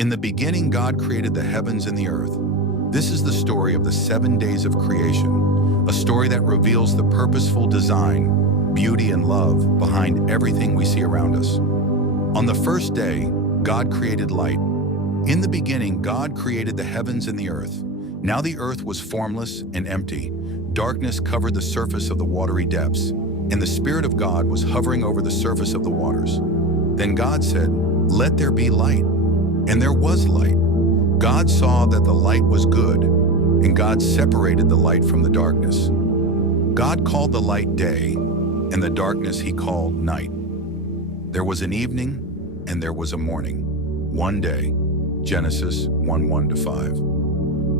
In the beginning, God created the heavens and the earth. This is the story of the 7 days of creation, a story that reveals the purposeful design, beauty, and love behind everything we see around us. On the first day, God created light. In the beginning, God created the heavens and the earth. Now the earth was formless and empty. Darkness covered the surface of the watery depths, and the Spirit of God was hovering over the surface of the waters. Then God said, "Let there be light." And there was light. God saw that the light was good, and God separated the light from the darkness. God called the light day, and the darkness he called night. There was an evening, and there was a morning. One day. Genesis 1:1-5.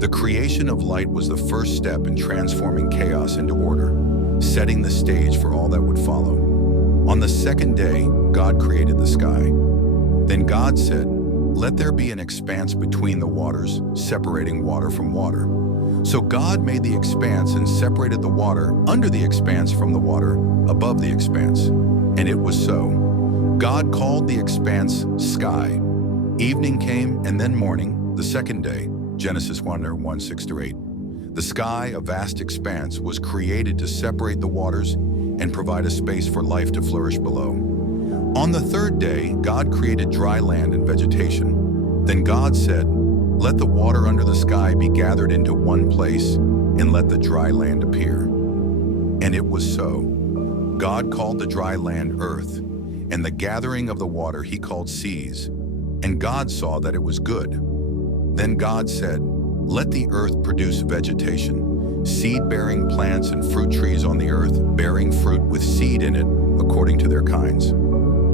The creation of light was the first step in transforming chaos into order, setting the stage for all that would follow. On the second day, God created the sky. Then God said, "Let there be an expanse between the waters, separating water from water." So God made the expanse and separated the water under the expanse from the water above the expanse. And it was so. God called the expanse sky. Evening came and then morning, the second day. Genesis 1:6-8. The sky, a vast expanse, was created to separate the waters and provide a space for life to flourish below. On the third day, God created dry land and vegetation. Then God said, "Let the water under the sky be gathered into one place, and let the dry land appear." And it was so. God called the dry land earth, and the gathering of the water he called seas. And God saw that it was good. Then God said, "Let the earth produce vegetation, seed-bearing plants and fruit trees on the earth, bearing fruit with seed in it, according to their kinds."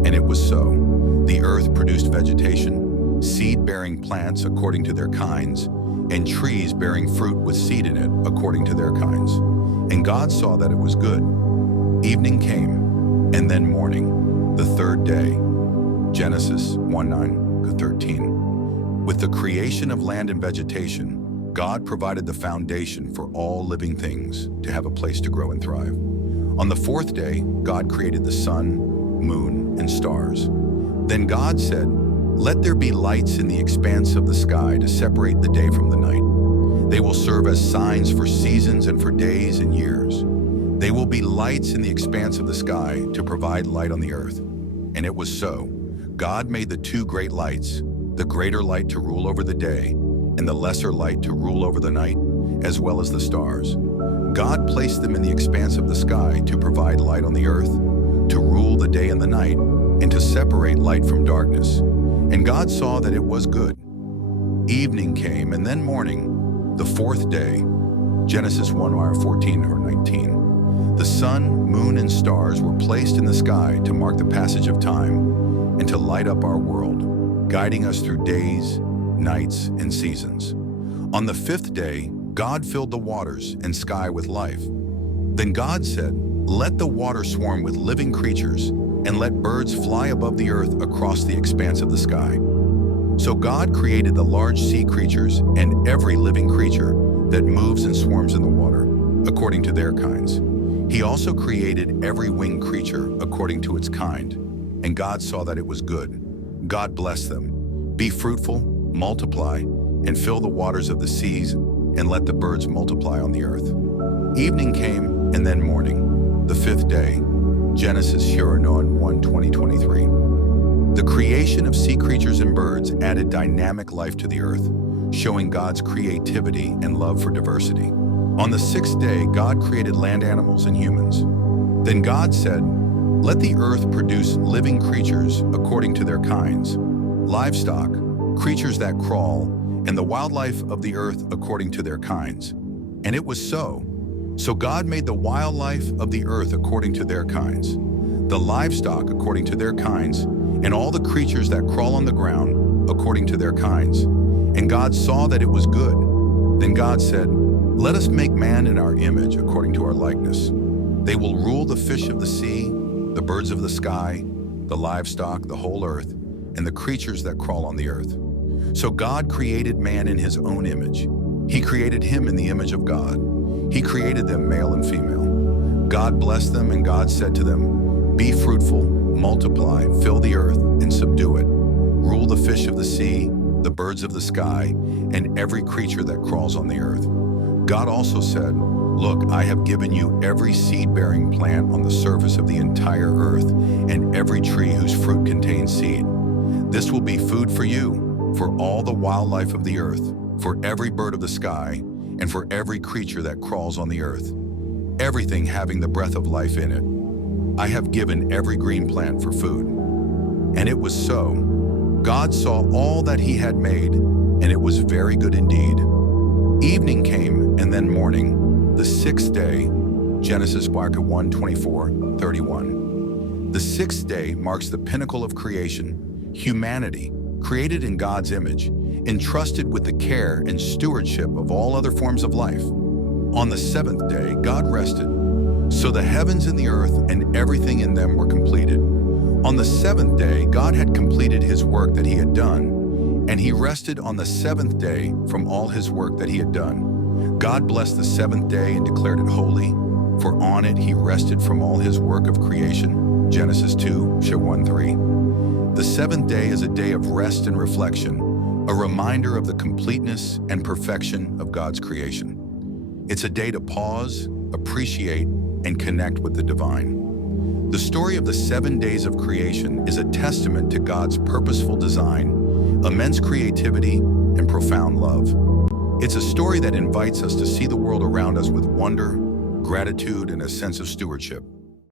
And it was so. The earth produced vegetation, seed-bearing plants according to their kinds, and trees bearing fruit with seed in it, according to their kinds. And God saw that it was good. Evening came, and then morning, the third day. Genesis 1:9-13. With the creation of land and vegetation, God provided the foundation for all living things to have a place to grow and thrive. On the fourth day, God created the sun, moon, and stars. Then God said, "Let there be lights in the expanse of the sky to separate the day from the night. They will serve as signs for seasons and for days and years. They will be lights in the expanse of the sky to provide light on the earth." And it was so. God made the two great lights, the greater light to rule over the day, and the lesser light to rule over the night, as well as the stars. God placed them in the expanse of the sky to provide light on the earth, to rule the day and the night, and to separate light from darkness. And God saw that it was good. Evening came, and then morning, the fourth day. Genesis 1:14-19. The sun, moon, and stars were placed in the sky to mark the passage of time and to light up our world, guiding us through days, nights, and seasons. On the fifth day, God filled the waters and sky with life. Then God said, "Let the water swarm with living creatures, and let birds fly above the earth across the expanse of the sky." So God created the large sea creatures and every living creature that moves and swarms in the water, according to their kinds. He also created every winged creature according to its kind. And God saw that it was good. God blessed them. "Be fruitful, multiply, and fill the waters of the seas, and let the birds multiply on the earth." Evening came, and then morning, the fifth day. Genesis 1:20-23. The creation of sea creatures and birds added dynamic life to the earth, showing God's creativity and love for diversity. On the sixth day, God created land animals and humans. Then God said, "Let the earth produce living creatures according to their kinds, livestock, creatures that crawl, and the wildlife of the earth according to their kinds." And it was so. So God made the wildlife of the earth according to their kinds, the livestock according to their kinds, and all the creatures that crawl on the ground according to their kinds. And God saw that it was good. Then God said, "Let us make man in our image according to our likeness. They will rule the fish of the sea, the birds of the sky, the livestock, the whole earth, and the creatures that crawl on the earth." So God created man in his own image. He created him in the image of God. He created them male and female. God blessed them, and God said to them, "Be fruitful, multiply, fill the earth, and subdue it. Rule the fish of the sea, the birds of the sky, and every creature that crawls on the earth. God also said, "Look, I have given you every seed-bearing plant on the surface of the entire earth, and every tree whose fruit contains seed. This will be food for you, for all the wildlife of the earth, for every bird of the sky, and for every creature that crawls on the earth, everything having the breath of life in it. I have given every green plant for food." And it was so. God saw all that he had made, and it was very good indeed. Evening came, and then morning, the sixth day. Genesis 1:24-31. The sixth day marks the pinnacle of creation, humanity, created in God's image, entrusted with the care and stewardship of all other forms of life. On the seventh day, God rested. So the heavens and the earth and everything in them were completed. On the seventh day, God had completed his work that he had done, and he rested on the seventh day from all his work that he had done. God blessed the seventh day and declared it holy, for on it he rested from all his work of creation. Genesis 2:1-3. The seventh day is a day of rest and reflection, a reminder of the completeness and perfection of God's creation. It's a day to pause, appreciate, and connect with the divine. The story of the 7 days of creation is a testament to God's purposeful design, immense creativity, and profound love. It's a story that invites us to see the world around us with wonder, gratitude, and a sense of stewardship.